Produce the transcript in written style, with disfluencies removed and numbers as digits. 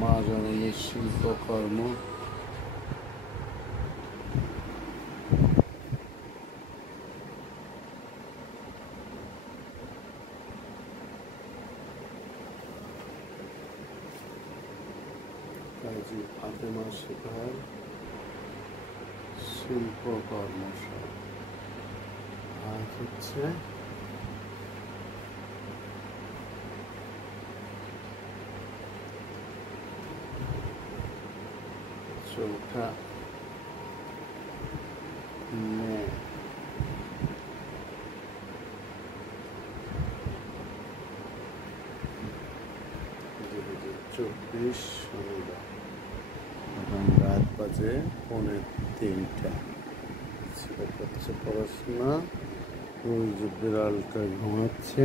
মহাজনের শিল্পকর্ম। কাজী ফাতেমা শেখার শিল্পকর্মশালা। আজ হচ্ছে চৌঠা মে 2024 শনিবার। এখন রাত বাজে 2:45। ছেলে করছে পড়াশোনা, ওই যে বিড়ালটা ঘুমাচ্ছে।